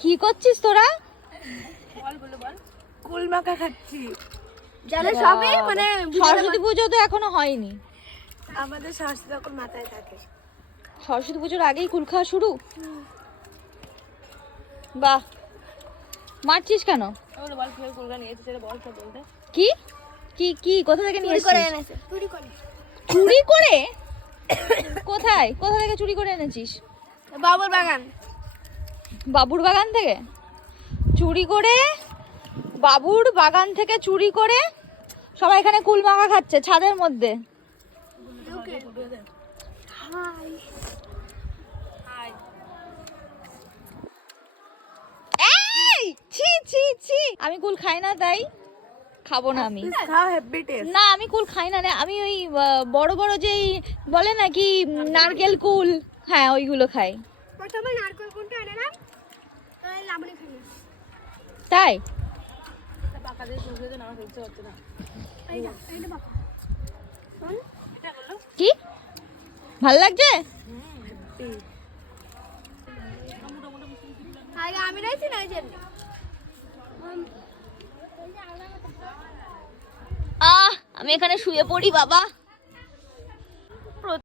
কি করছিস তোরা? বল কুল মাখা খাচ্ছি। জানে সবে মানে সরস্বতী পুজো তো এখনো হয়নি। আমাদের সরস্বতী তখন মাথায় থাকে। সরস্বতী পুজোর আগেই কুল খাওয়া শুরু? বাহ, মারছিস কেন? কি কি কি কোথা থেকে নিয়ে এসেছিস? চুরি করে? কোথায় কোথা থেকে চুরি করে এনেছিস? বাবুর বাগান। বাবুর বাগান থেকে চুরি করে? বাবুর বাগান থেকে চুরি করে সবাই এখানে কুল মাখা খাচ্ছে ছাদের মধ্যে। এই ছি ছি ছি, আমি কুল খাই না, তাই খাবো না আমি। না আমি কুল খাই না রে, আমি ওই বড় বড় যেই বলে নাকি নারকেল কুল, হ্যাঁ ওইগুলো খাই। প্রথমে নারকেল কুলটা এনে নাম, তাই লাবণী খাই। তাই পাকা দিয়ে কুল খেতে না আমার ইচ্ছে হচ্ছে না। এইটা পাকা। এটা বলো কি ভাল লাগছে? আমি রয়েছি না এই জন্য। আমি এখানে শুয়ে পড়ি বাবা।